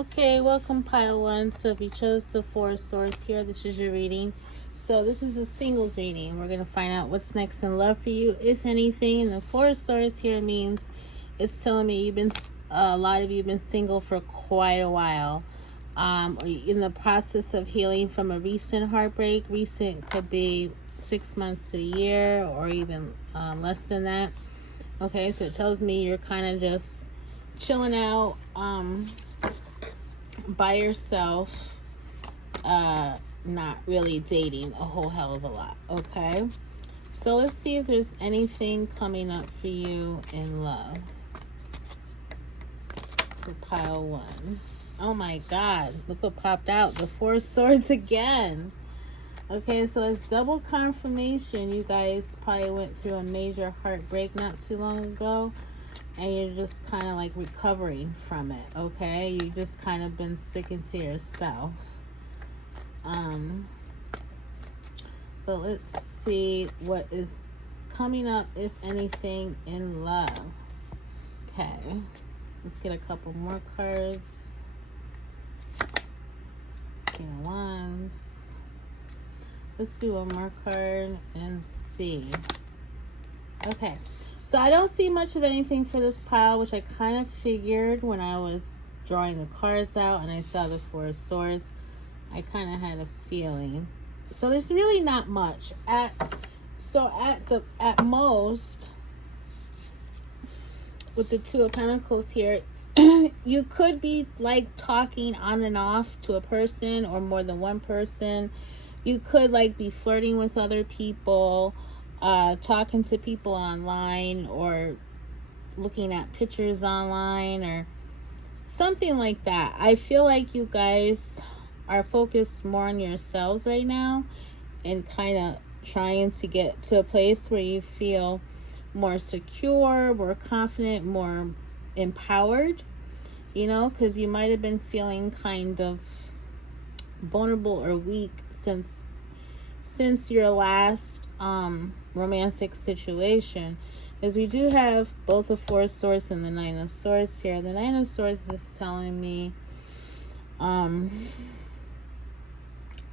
Okay, welcome pile one. So if you chose the Four of Swords here, this is your reading. So this is a singles reading. We're going to find out what's next in love for you, if anything. And the Four of Swords here means it's telling me a lot of you have been single for quite a while. Or in the process of healing from a recent heartbreak. Recent could be 6 months to a year or even less than that. Okay, so it tells me you're kind of just chilling out by yourself, not really dating a whole hell of a lot. Okay, so let's see if there's anything coming up for you in love for pile one. Oh my god, look what popped out, the Four of Swords again. Okay, so it's double confirmation. You guys probably went through a major heartbreak not too long ago, and you're just kind of like recovering from it. Okay, you just kind of been sticking to yourself. But let's see what is coming up, if anything, in love. Okay, let's get a couple more cards. King of Wands. Let's do one more card and see. Okay, so I don't see much of anything for this pile, which I kind of figured when I was drawing the cards out and I saw the Four of Swords. I kind of had a feeling. So there's really not much. At most, with the Two of Pentacles here, you could be like talking on and off to a person or more than one person. You could like be flirting with other people, talking to people online, or looking at pictures online or something like that. I feel like you guys are focused more on yourselves right now and kind of trying to get to a place where you feel more secure, more confident, more empowered, because you might have been feeling kind of vulnerable or weak since your last romantic situation. As we do have both the Four of Swords and the Nine of Swords here. The Nine of Swords is telling me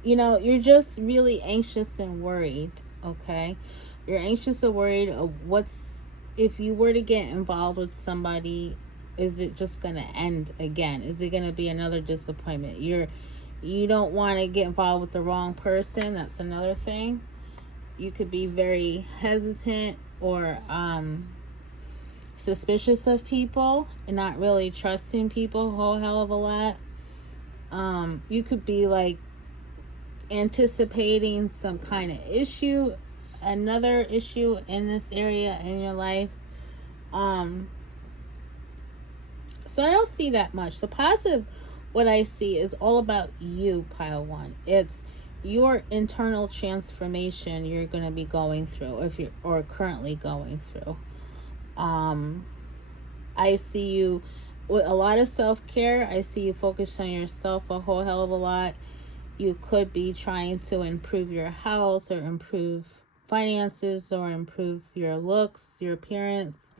you're just really anxious and worried. Okay, you're anxious or worried of if you were to get involved with somebody, is it just going to end again? Is it going to be another disappointment? You don't want to get involved with the wrong person. That's another thing. You could be very hesitant or suspicious of people and not really trusting people a whole hell of a lot. You could be like anticipating some kind of issue, another issue in this area in your life. So I don't see that much. The positive, what I see, is all about you, pile one. It's your internal transformation you're going to be going through, or currently going through. I see you with a lot of self-care. I see you focused on yourself a whole hell of a lot. You could be trying to improve your health or improve finances or improve your looks, your appearance.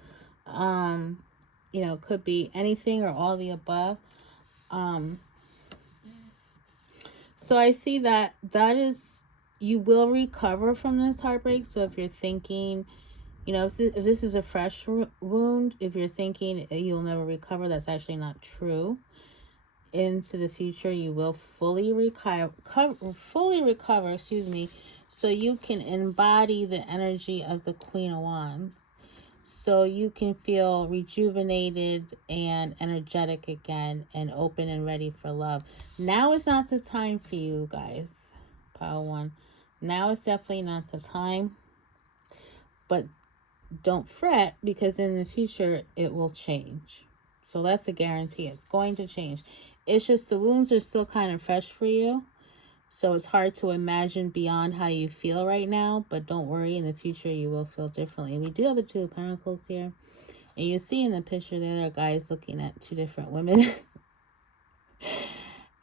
Could be anything or all the above. So I see that is, you will recover from this heartbreak. So if you're thinking, if this is a fresh wound, if you're thinking you'll never recover, that's actually not true. Into the future, you will fully recover, so you can embody the energy of the Queen of Wands. So you can feel rejuvenated and energetic again and open and ready for love. Now is not the time for you guys, pile one. Now is definitely not the time. But don't fret, because in the future it will change. So that's a guarantee. It's going to change. It's just the wounds are still kind of fresh for you. So it's hard to imagine beyond how you feel right now. But don't worry, in the future you will feel differently. We do have the Two of Pentacles here. And you see in the picture there are guys looking at two different women.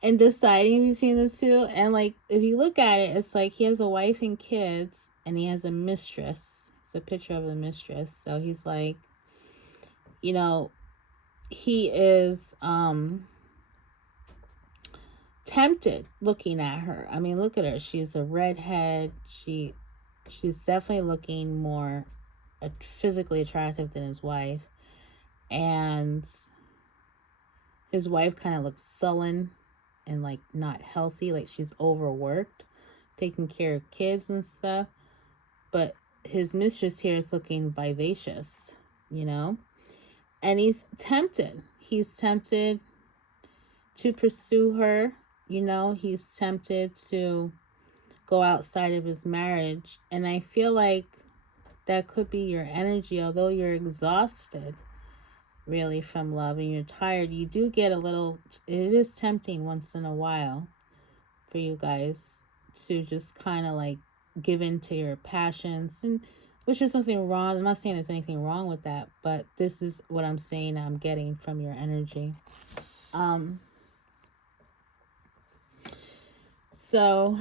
And deciding between the two. And like, if you look at it, it's like he has a wife and kids. And he has a mistress. It's a picture of the mistress. So he's like, he is tempted looking at her. I mean, look at her. She's a redhead. She's definitely looking more physically attractive than his wife. And his wife kind of looks sullen and like not healthy, like she's overworked, taking care of kids and stuff. But his mistress here is looking vivacious, you know? And he's tempted. He's tempted to pursue her, you know? He's tempted to go outside of his marriage. And I feel like that could be your energy, although you're exhausted really from love and you're tired. You do get a little, it is tempting once in a while for you guys to just kind of like give in to your passions, and which is nothing wrong. I'm not saying there's anything wrong with that, but this is what I'm saying I'm getting from your energy. So,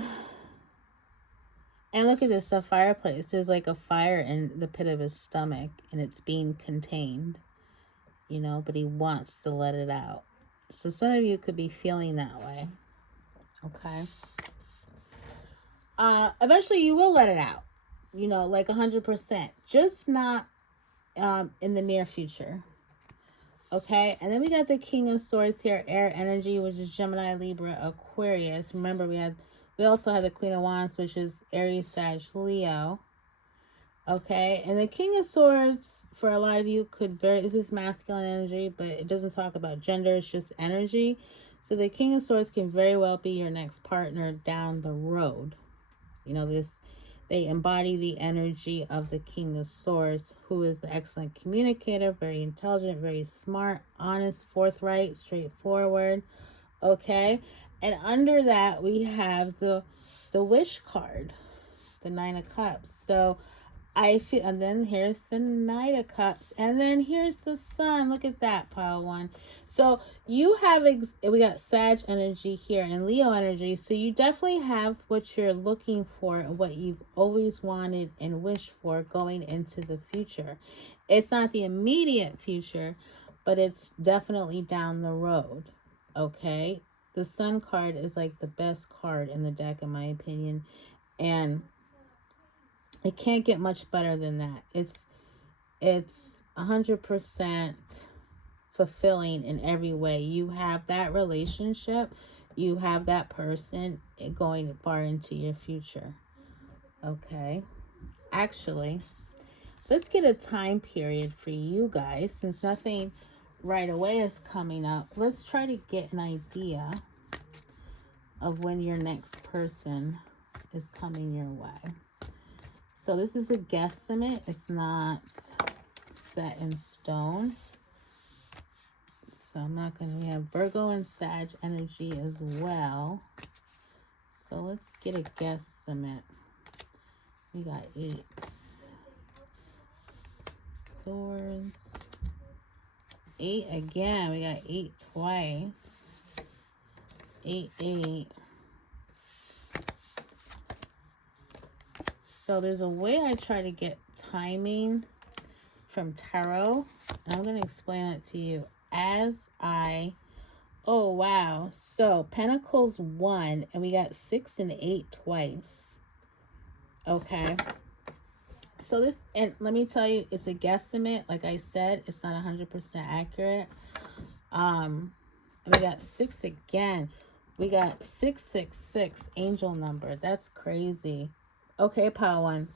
and look at this, a fireplace. There's like a fire in the pit of his stomach and it's being contained, you know, but he wants to let it out. So some of you could be feeling that way. Okay. Eventually you will let it out, you know, like 100%, just not in the near future. Okay, and then we got the King of Swords here, air energy, which is Gemini, Libra, Aquarius. Remember, we also had the Queen of Wands, which is Aries, Sag, Leo. Okay, and the King of Swords, for a lot of you, this is masculine energy, but it doesn't talk about gender, it's just energy. So the King of Swords can very well be your next partner down the road. You know, they embody the energy of the King of Swords, who is an excellent communicator, very intelligent, very smart, honest, forthright, straightforward. Okay, and under that we have the Wish card, the Nine of Cups. So I feel, and then here's the Knight of Cups, and then here's the Sun. Look at that, pile one. So you have, we got Sag energy here and Leo energy. So you definitely have what you're looking for and what you've always wanted and wished for going into the future. It's not the immediate future, but it's definitely down the road. Okay. The Sun card is like the best card in the deck, in my opinion. And it can't get much better than that. It's 100% fulfilling in every way. You have that relationship, you have that person going far into your future. Okay. Actually, let's get a time period for you guys, since nothing right away is coming up. Let's try to get an idea of when your next person is coming your way. So this is a guesstimate. It's not set in stone. So I'm not going to, we have Virgo and Sag energy as well. So let's get a guesstimate. We got 8 swords. 8 again. We got 8 twice. 8, 8. So there's a way I try to get timing from tarot. And I'm going to explain it to you as oh, wow. So Pentacles 1, and we got 6 and 8 twice. Okay. So this, and let me tell you, it's a guesstimate. Like I said, it's not 100% accurate. We got 6 again. We got 666 angel number. That's crazy. Okay, pile one.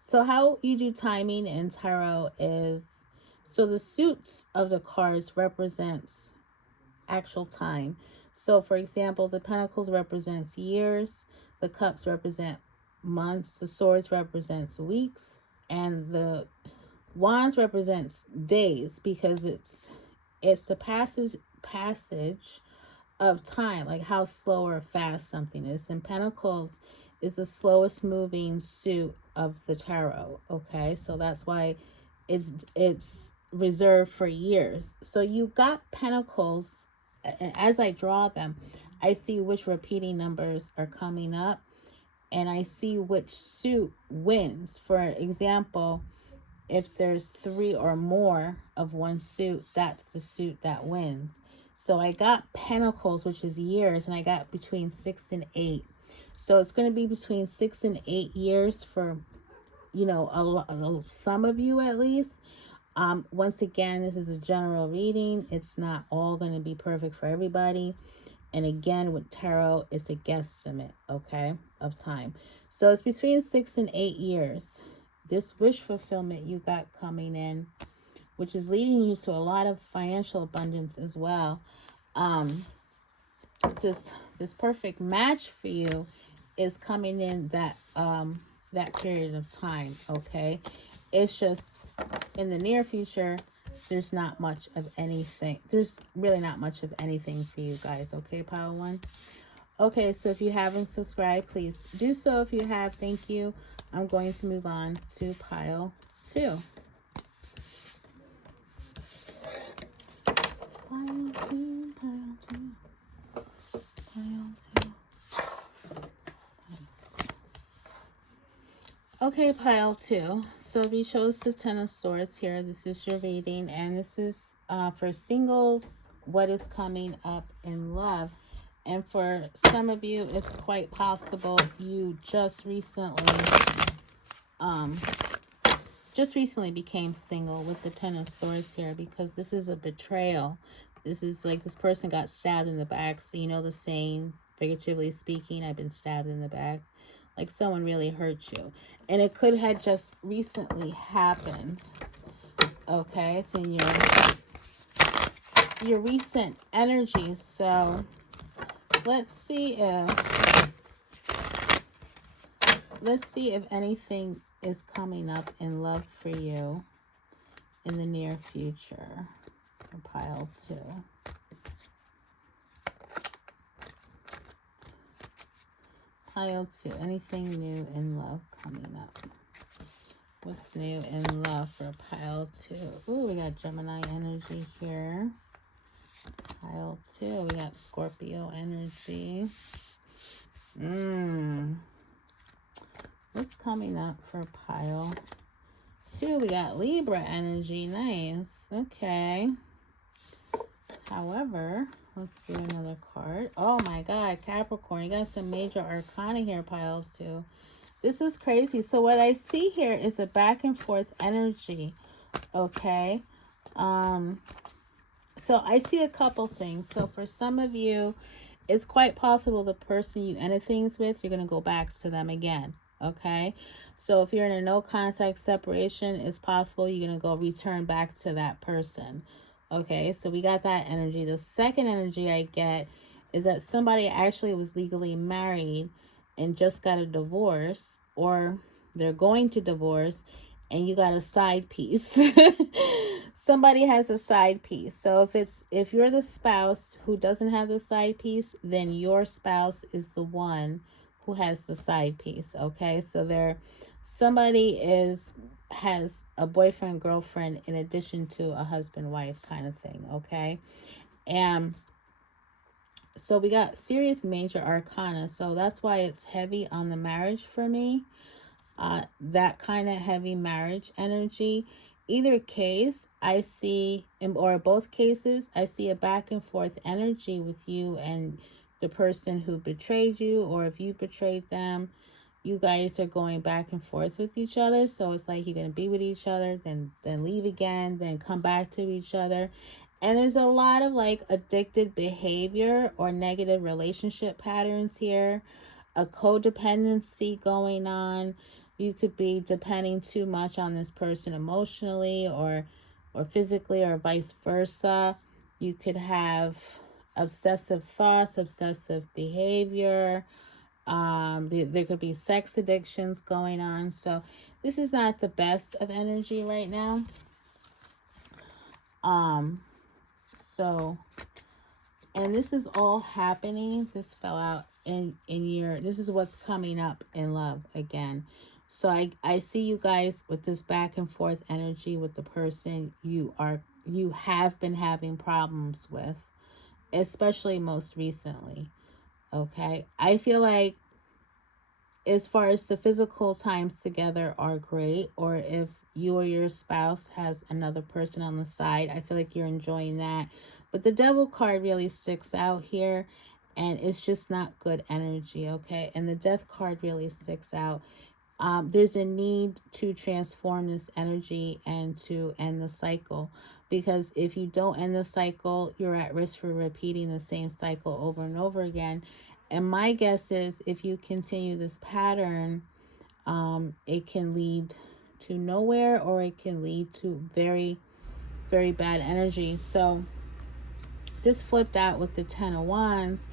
So how you do timing in tarot is, so the suits of the cards represents actual time. So for example, the Pentacles represents years, the Cups represent months, the Swords represents weeks, and the Wands represents days, because it's the passage of time, like how slow or fast something is. And Pentacles is the slowest moving suit of the tarot. Okay, so that's why it's reserved for years. So you got Pentacles, and as I draw them, I see which repeating numbers are coming up, and I see which suit wins. For example, if there's 3 or more of one suit, that's the suit that wins. So I got Pentacles, which is years, and I got between 6 and 8. So it's going to be between 6 and 8 years for, you know, some of you at least. Once again, this is a general reading. It's not all going to be perfect for everybody. And again, with tarot, it's a guesstimate, okay, of time. So it's between 6 and 8 years. This wish fulfillment you got coming in, which is leading you to a lot of financial abundance as well. This perfect match for you is coming in that period of time, okay? It's just in the near future, there's not much of anything. There's really not much of anything for you guys, okay, pile 1? Okay, so if you haven't subscribed, please do so. If you have, thank you. I'm going to move on to pile 2. Pile 2, pile 2, pile 2. Okay, pile 2. So if you chose the Ten of Swords here, this is your reading, and this is for singles, what is coming up in love. And for some of you, it's quite possible you just recently became single with the Ten of Swords here, because this is a betrayal. This is like this person got stabbed in the back. So you know the saying, figuratively speaking, I've been stabbed in the back. Like someone really hurt you. And it could have just recently happened. Okay, it's in your recent energy. So let's see if anything is coming up in love for you in the near future. Pile 2. Pile 2. Anything new in love coming up? What's new in love for pile 2? Ooh, we got Gemini energy here. Pile 2. We got Scorpio energy. What's coming up for pile 2? We got Libra energy. Nice. Okay. However, let's see another card. Oh my God, Capricorn. You got some major arcana here, piles 2. This is crazy. So what I see here is a back and forth energy. Okay. So I see a couple things. So for some of you, it's quite possible the person you ended things with, you're going to go back to them again. Okay. So if you're in a no contact separation, it's possible you're going to go return back to that person. Okay, so we got that energy. The second energy I get is that somebody actually was legally married and just got a divorce, or they're going to divorce, and you got a side piece. Somebody has a side piece. So if you're the spouse who doesn't have the side piece, then your spouse is the one who has the side piece. Okay, so somebody has a boyfriend, girlfriend, in addition to a husband, wife kind of thing. Okay. And so we got serious major arcana. So that's why it's heavy on the marriage for me. That kind of heavy marriage energy. Either case, I see, or both cases, I see a back and forth energy with you and the person who betrayed you, or if you betrayed them. You guys are going back and forth with each other. So it's like you're going to be with each other, then leave again, then come back to each other. And there's a lot of like addicted behavior or negative relationship patterns here. A codependency going on. You could be depending too much on this person emotionally or physically, or vice versa. You could have obsessive thoughts, obsessive behavior. There could be sex addictions going on. So this is not the best of energy right now. So, and this is all happening. This fell out in this is what's coming up in love again. So I see you guys with this back and forth energy with the person you have been having problems with, especially most recently. Okay. I feel like as far as the physical times together are great, or if you or your spouse has another person on the side, I feel like you're enjoying that. But the Devil card really sticks out here, and it's just not good energy, okay? And the Death card really sticks out. There's a need to transform this energy and to end the cycle, because if you don't end the cycle, you're at risk for repeating the same cycle over and over again. And my guess is if you continue this pattern, it can lead to nowhere, or it can lead to very, very bad energy. So this flipped out with the Ten of Wands.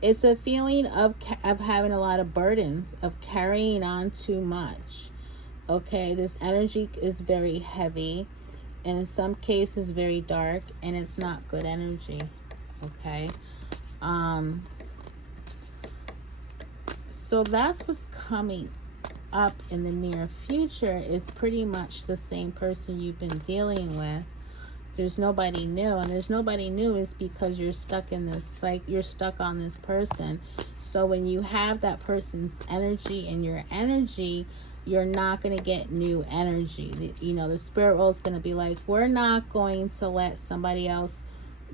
It's a feeling of having a lot of burdens, of carrying on too much. Okay, this energy is very heavy, and in some cases very dark, and it's not good energy. Okay. So that's what's coming up in the near future, is pretty much the same person you've been dealing with. There's nobody new, and there's nobody new is because you're stuck in this, like, you're stuck on this person. So when you have that person's energy in your energy, you're not going to get new energy. You know, the spirit world is going to be like, we're not going to let somebody else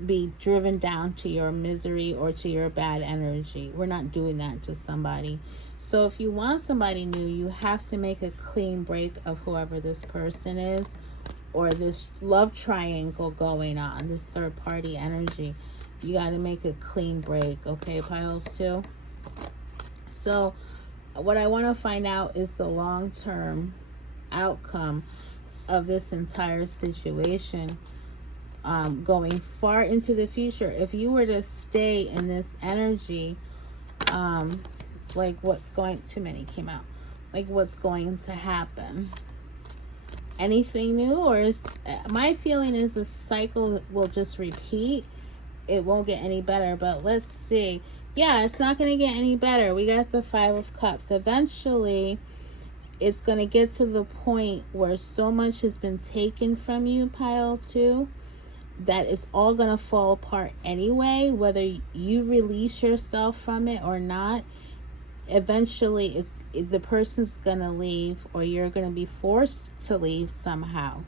be driven down to your misery or to your bad energy. We're not doing that to somebody. So if you want somebody new, you have to make a clean break of whoever this person is, or this love triangle going on, this third party energy. You got to make a clean break, okay, piles too. So what I want to find out is the long-term outcome of this entire situation, going far into the future. If you were to stay in this energy, like what's going, too many came out, like what's going to happen. Anything new, or is my feeling is the cycle will just repeat. It won't get any better. But let's see. Yeah, it's not going to get any better. We got the Five of Cups. Eventually it's going to get to the point where so much has been taken from you, pile 2, that it's all going to fall apart anyway, whether you release yourself from it or not. Eventually the person's gonna leave, or you're gonna be forced to leave somehow.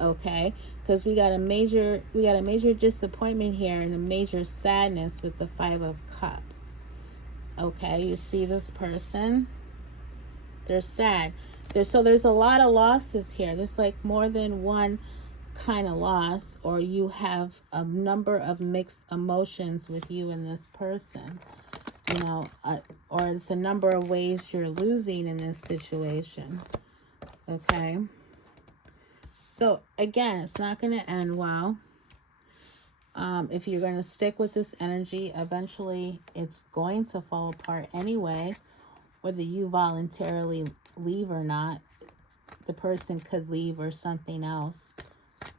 Okay, because we got a major disappointment here and a major sadness with the Five of Cups. Okay, you see this person, they're sad. There's a lot of losses here. There's like more than one kind of loss, or you have a number of mixed emotions with you and this person. You know, or it's a number of ways you're losing in this situation. Okay. So again, it's not going to end well. If you're going to stick with this energy, eventually it's going to fall apart anyway, whether you voluntarily leave or not. The person could leave, or something else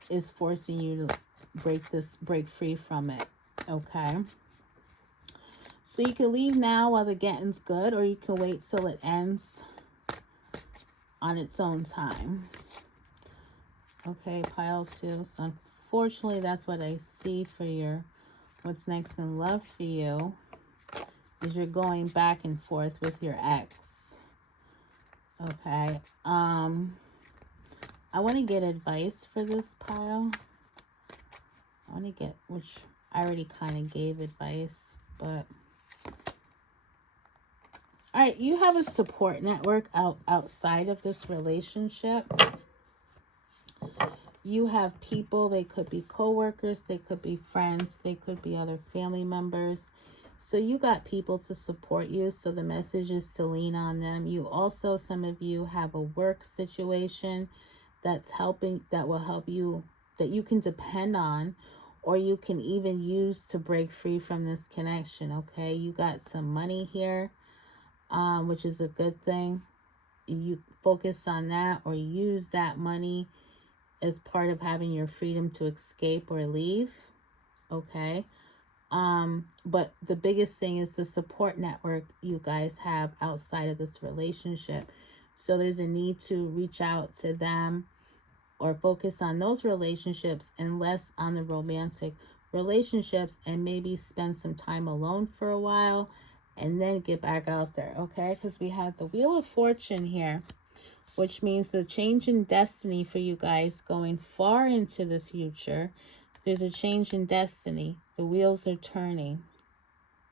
is forcing you to break free from it. Okay. So you can leave now while the getting's good, or you can wait till it ends on its own time. Okay, pile 2. So unfortunately, that's what I see for your what's next in love for you, is you're going back and forth with your ex. Okay. I want to get advice for this pile. I want to get, which I already kind of gave advice, but all right, you have a support network outside of this relationship. You have people, they could be co-workers, they could be friends, they could be other family members. So you got people to support you. So the message is to lean on them. You also, some of you have a work situation that's helping, that will help you, that you can depend on, or you can even use to break free from this connection. Okay, you got some money here, which is a good thing. You focus on that, or use that money as part of having your freedom to escape or leave. Okay. But the biggest thing is the support network you guys have outside of this relationship. So there's a need to reach out to them, or focus on those relationships and less on the romantic relationships, and maybe spend some time alone for a while and then get back out there. Okay, because we have the Wheel of Fortune here, which means the change in destiny for you guys going far into the future. There's a change in destiny. The wheels are turning.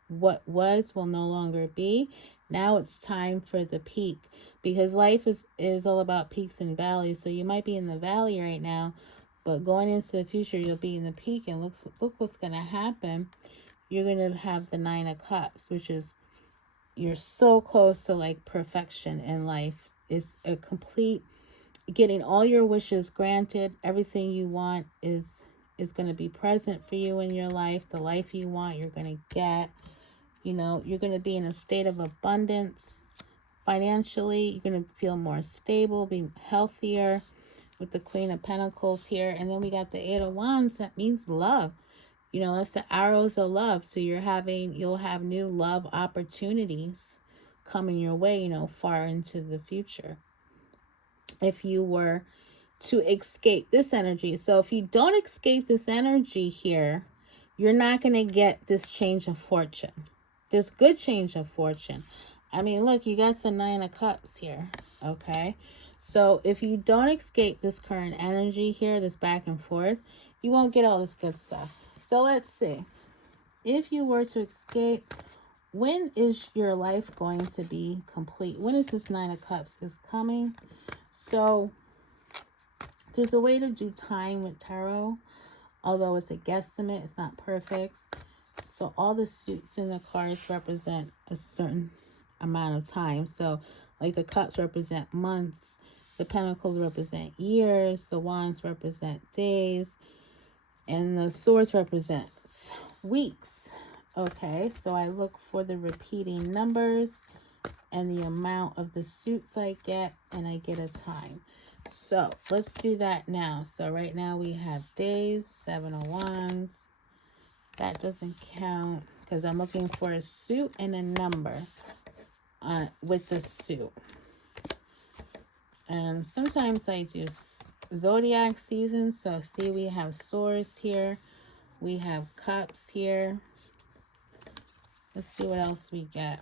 What was will no longer be. Now it's time for the peak, because life is all about peaks and valleys. So you might be in the valley right now, but going into the future, you'll be in the peak, and look what's going to happen. You're going to have the Nine of Cups, which is, you're so close to like perfection in life. It's a complete getting all your wishes granted. Everything you want is going to be present for you in your life. The life you want, you're going to get. You know, you're going to be in a state of abundance financially. You're going to feel more stable, be healthier with the Queen of Pentacles here. And then we got the Eight of Wands. That means love. You know, that's the arrows of love. So you'll have new love opportunities coming your way, you know, far into the future. If you were to escape this energy. So if you don't escape this energy here, you're not going to get this change of fortune. This good change of fortune. I mean, look, you got the Nine of Cups here. Okay. So if you don't escape this current energy here, this back and forth, you won't get all this good stuff. So let's see. If you were to escape, when is your life going to be complete? When is this Nine of Cups is coming? So there's a way to do time with tarot, although it's a guesstimate, it's not perfect. So all the suits in the cards represent a certain amount of time. So like the cups represent months, the pentacles represent years, the wands represent days, and the swords represents weeks. Okay, so I look for the repeating numbers and the amount of the suits I get, and I get a time. So let's do that now. So right now we have days, Seven of Wands. That doesn't count because I'm looking for a suit and a number with the suit. And sometimes I do zodiac seasons. So see, we have swords here. We have cups here. Let's see what else we get.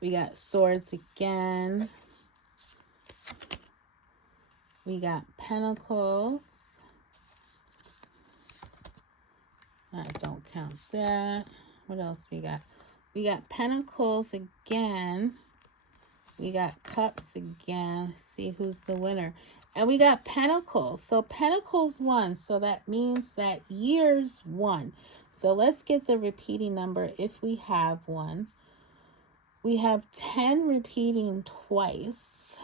We got swords again. We got pentacles. I don't count that. What else we got? We got pentacles again. We got cups again. See who's the winner. And we got pentacles. So pentacles won. So that means that years won. So let's get the repeating number if we have one. We have 10 repeating twice.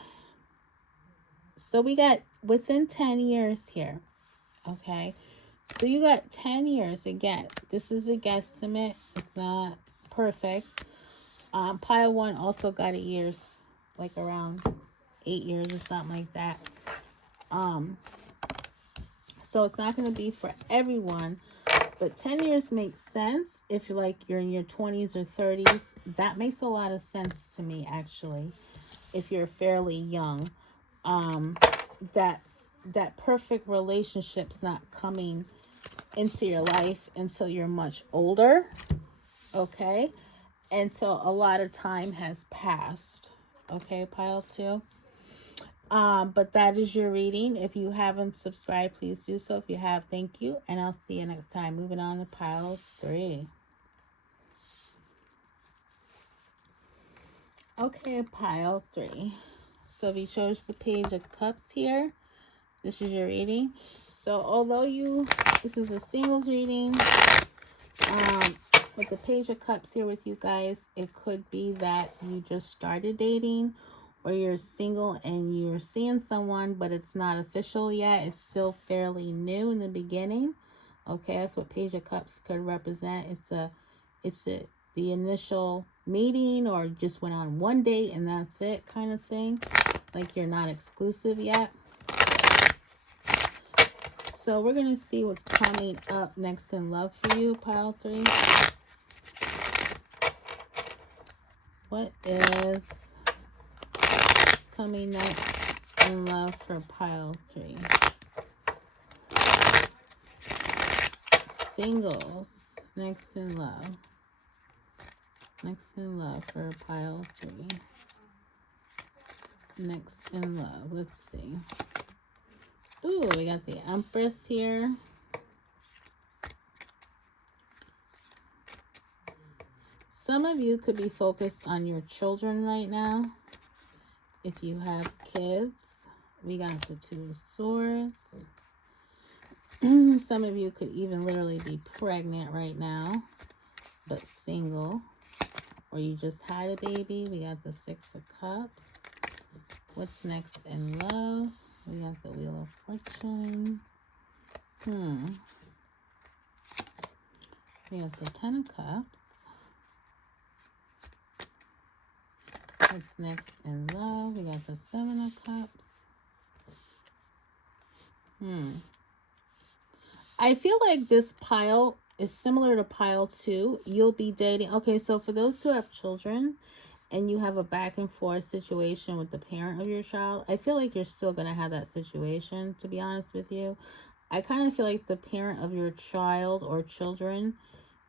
So we got within 10 years here. Okay. So you got 10 years. Again, this is a guesstimate. It's not perfect. Pile 1 also got a years, like around 8 years or something like that. So it's not going to be for everyone, but 10 years makes sense if you're in your 20s or 30s. That makes a lot of sense to me, actually, if you're fairly young. That perfect relationship's not coming into your life until you're much older, okay? And so a lot of time has passed, okay, pile 2. But that is your reading. If you haven't subscribed, please do so. If you have, thank you, and I'll see you next time. Moving on to pile 3. Okay, pile 3. So we chose the Page of Cups here. This is your reading. So although this is a singles reading, with the Page of Cups here with you guys, it could be that you just started dating, or you're single and you're seeing someone, but it's not official yet. It's still fairly new in the beginning. Okay, that's what Page of Cups could represent. It's the initial meeting, or just went on one date and that's it kind of thing. Like you're not exclusive yet. So we're going to see what's coming up next in love for you, pile 3. What is coming next in love for pile 3? Singles, next in love. Next in love for pile 3. Next in love, let's see. Ooh, we got the Empress here. Some of you could be focused on your children right now. If you have kids, we got the Two of Swords. Some of you could even literally be pregnant right now, but single. Or you just had a baby. We got the Six of Cups. What's next in love? We got the Wheel of Fortune. We got the Ten of Cups. What's next in love? We got the Seven of Cups. I feel like this pile is similar to pile 2. You'll be dating. Okay, so for those who have children and you have a back and forth situation with the parent of your child, I feel like you're still going to have that situation, to be honest with you. I kind of feel like the parent of your child or children,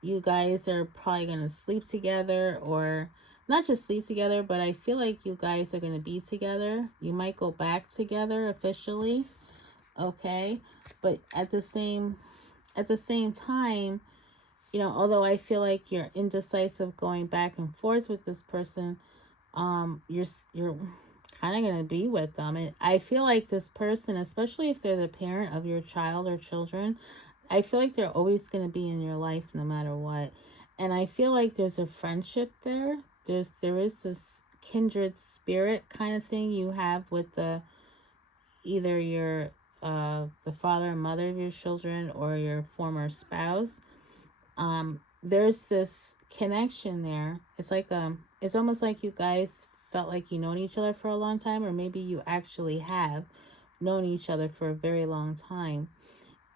you guys are probably going to sleep together, or not just sleep together, but I feel like you guys are going to be together. You might go back together officially. Okay, but at the same time, you know, although I feel like you're indecisive going back and forth with this person, you're kind of gonna be with them. And I feel like this person, especially if they're the parent of your child or children, I feel like they're always gonna be in your life no matter what. And I feel like there's a friendship there. There is this kindred spirit kind of thing you have with either your the father and mother of your children or your former spouse. There's this connection there. It's like it's almost like you guys felt like you known each other for a long time, or maybe you actually have known each other for a very long time.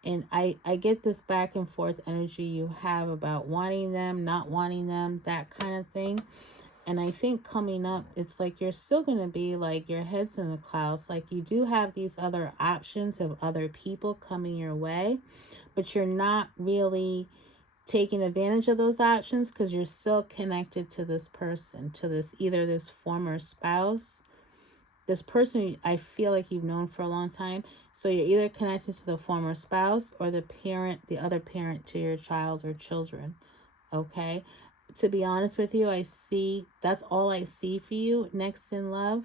And I get this back and forth energy you have about wanting them, not wanting them, that kind of thing. And I think coming up, it's like you're still going to be like your head's in the clouds. Like you do have these other options of other people coming your way, but you're not really taking advantage of those options because you're still connected to this person, to this, either this former spouse, this person I feel like you've known for a long time. So you're either connected to the former spouse or the parent, the other parent to your child or children. Okay. To be honest with you, that's all I see for you next in love.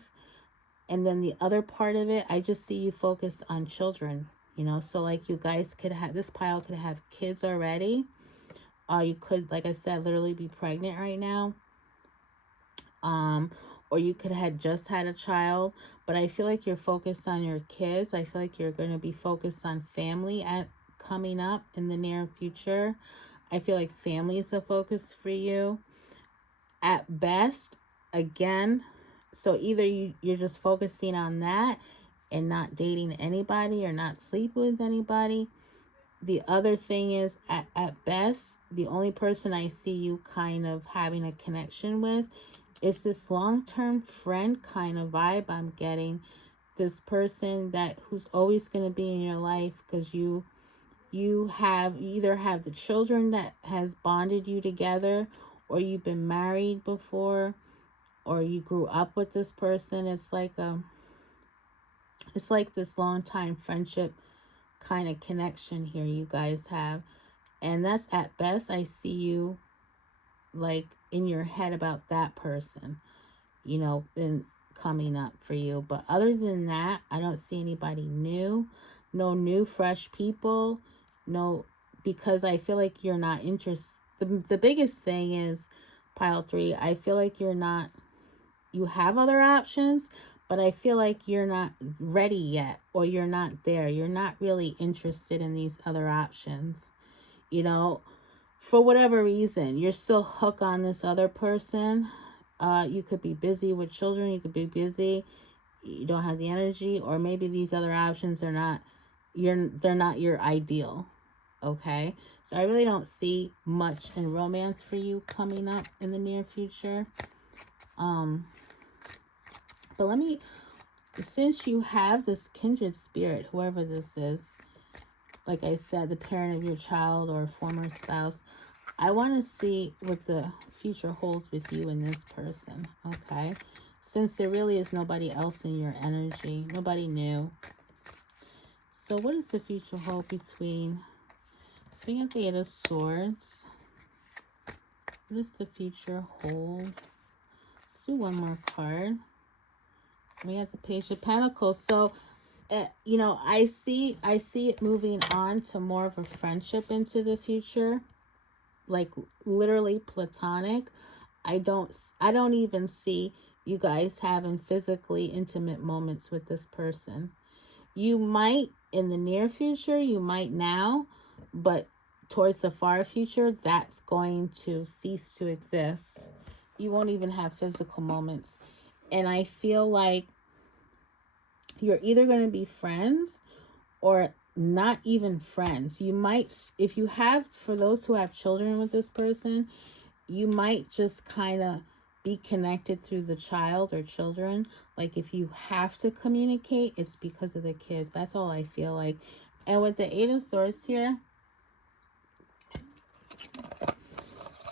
And then the other part of it, I just see you focused on children, you know. So like you guys could have, this pile could have kids already. You could, like I said, literally be pregnant right now. Or you could have just had a child. But I feel like you're focused on your kids. I feel like you're going to be focused on family coming up in the near future. I feel like family is a focus for you. At best, again, so either you're just focusing on that and not dating anybody or not sleeping with anybody. The other thing is, at best, the only person I see you kind of having a connection with is this long-term friend kind of vibe I'm getting. This person who's always going to be in your life because you either have the children that has bonded you together, or you've been married before, or you grew up with this person. It's like this long time friendship kind of connection here you guys have. And that's at best, I see you like in your head about that person, you know, then coming up for you. But other than that, I don't see anybody new, no new fresh people. No, because I feel like you're not interested. The biggest thing is pile 3. I feel like you have other options, but I feel like you're not ready yet, or you're not there. You're not really interested in these other options. You know, for whatever reason, you're still hooked on this other person. You could be busy with children. You could be busy. You don't have the energy, or maybe these other options are not they're not your ideal. Okay, so I really don't see much in romance for you coming up in the near future. But since you have this kindred spirit, whoever this is, like I said, the parent of your child or former spouse, I want to see what the future holds with you and this person. Okay, since there really is nobody else in your energy, nobody new. So what does the future hold between... Speaking of the Eight of Swords, what does the future hold? Let's do one more card. We got the Page of Pentacles. So, you know, I see it moving on to more of a friendship into the future, like literally platonic. I don't even see you guys having physically intimate moments with this person. You might in the near future, you might now, but towards the far future, that's going to cease to exist. You won't even have physical moments. And I feel like you're either going to be friends or not even friends. You might, if you have, for those who have children with this person, you might just kind of be connected through the child or children. Like if you have to communicate, it's because of the kids. That's all I feel like. And with the Eight of Swords here,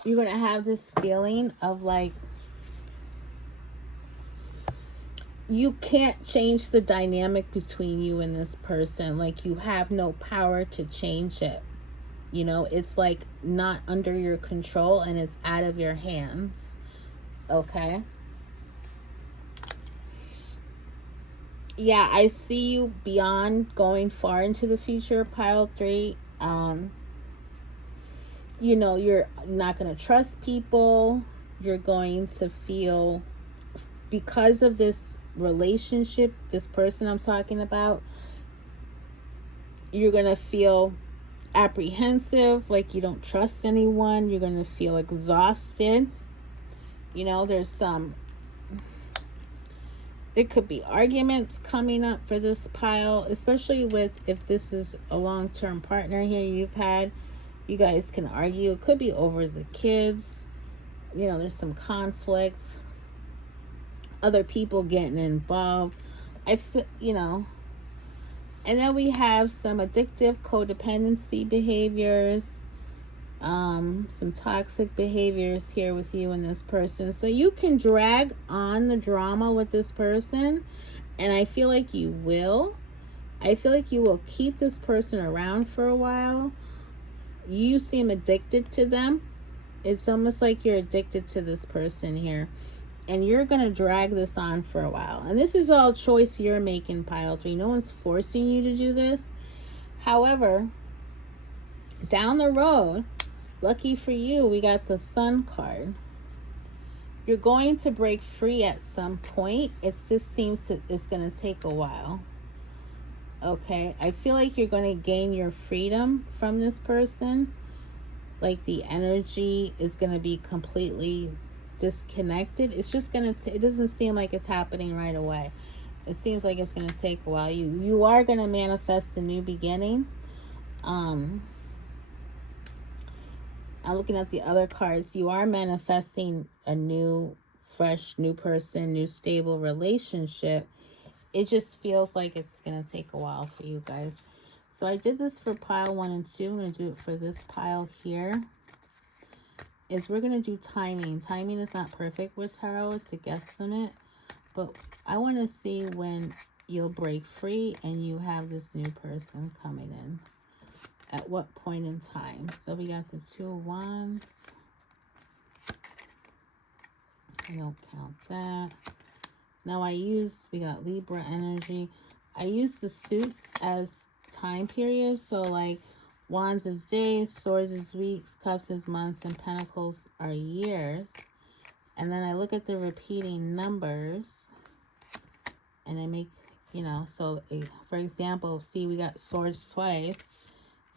you're going to have this feeling of like, you can't change the dynamic between you and this person. Like you have no power to change it. You know, it's like not under your control and it's out of your hands. Okay. Yeah, I see you beyond going far into the future, pile 3. You know, you're not going to trust people. You're going to feel, because of this relationship, this person I'm talking about, you're going to feel apprehensive, like you don't trust anyone. You're going to feel exhausted. You know, there could be arguments coming up for this pile, especially with, if this is a long-term partner here you've had, you guys can argue. It could be over the kids. You know, there's some conflict, other people getting involved. I feel, you know, and then we have some addictive codependency behaviors, some toxic behaviors here with you and this person. So you can drag on the drama with this person, and I feel like you will. I feel like you will keep this person around for a while. You seem addicted to them. It's almost like you're addicted to this person here, and you're going to drag this on for a while. And this is all choice you're making, pile 3. No one's forcing you to do this. However, down the road, lucky for you, we got the Sun card. You're going to break free at some point. It just seems that it's going to take a while. Okay, I feel like you're going to gain your freedom from this person. Like the energy is going to be completely disconnected. It's just going to, it doesn't seem like it's happening right away. It seems like it's going to take a while. You are going to manifest a new beginning. I'm looking at the other cards. You are manifesting a new, fresh, new person, new stable relationship. It just feels like it's going to take a while for you guys. So I did this for pile 1 and 2. I'm going to do it for this pile here. We're going to do timing. Timing is not perfect with tarot. It's a guesstimate. But I want to see when you'll break free and you have this new person coming in. At what point in time? So we got the 2 of Wands. I don't count that. Now we got Libra energy. I use the suits as time periods. So like Wands is days, Swords is weeks, Cups is months, and Pentacles are years. And then I look at the repeating numbers and I make, you know, so for example, see we got Swords twice.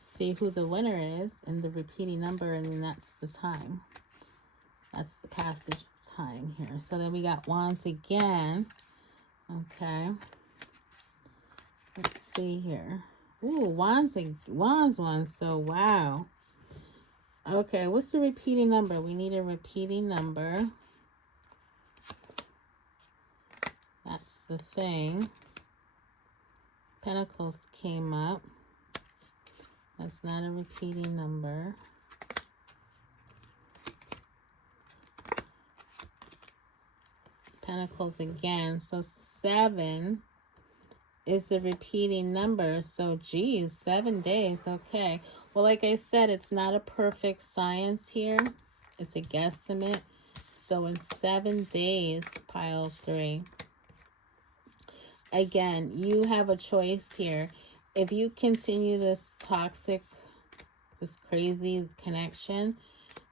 See who the winner is and the repeating number, and then that's the time. That's the passage of time here. So then we got Wands again. Okay. Let's see here. Ooh, Wands. So, wow. Okay, what's the repeating number? We need a repeating number. That's the thing. Pentacles came up. That's not a repeating number. Pentacles again. So 7 is the repeating number. So, geez, 7 days. Okay. Well, like I said, it's not a perfect science here. It's a guesstimate. So, in 7 days, pile 3. Again, you have a choice here. If you continue this toxic, this crazy connection,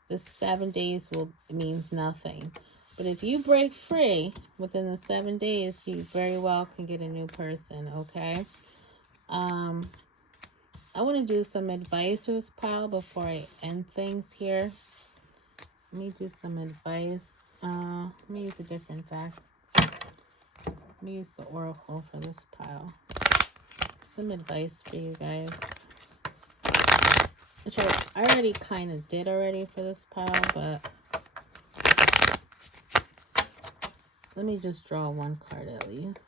the 7 days means nothing. But if you break free within the 7 days, you very well can get a new person, okay? I want to do some advice for this pile before I end things here. Let me do some advice. Let me use a different deck. Let me use the Oracle for this pile. Some advice for you guys. Which I already kind of did already for this pile, but let me just draw one card at least.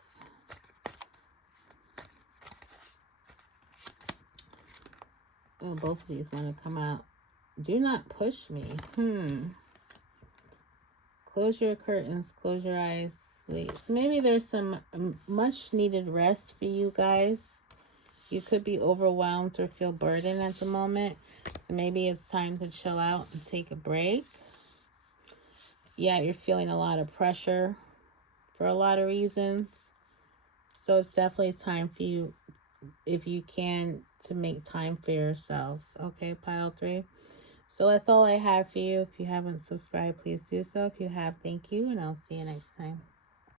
Oh, both of these want to come out. Do not push me. Close your curtains. Close your eyes. Sleep. So maybe there's some much needed rest for you guys. You could be overwhelmed or feel burdened at the moment. So maybe it's time to chill out and take a break. Yeah, you're feeling a lot of pressure for a lot of reasons. So it's definitely time for you, if you can, to make time for yourselves. Okay, pile 3. So that's all I have for you. If you haven't subscribed, please do so. If you have, thank you, and I'll see you next time.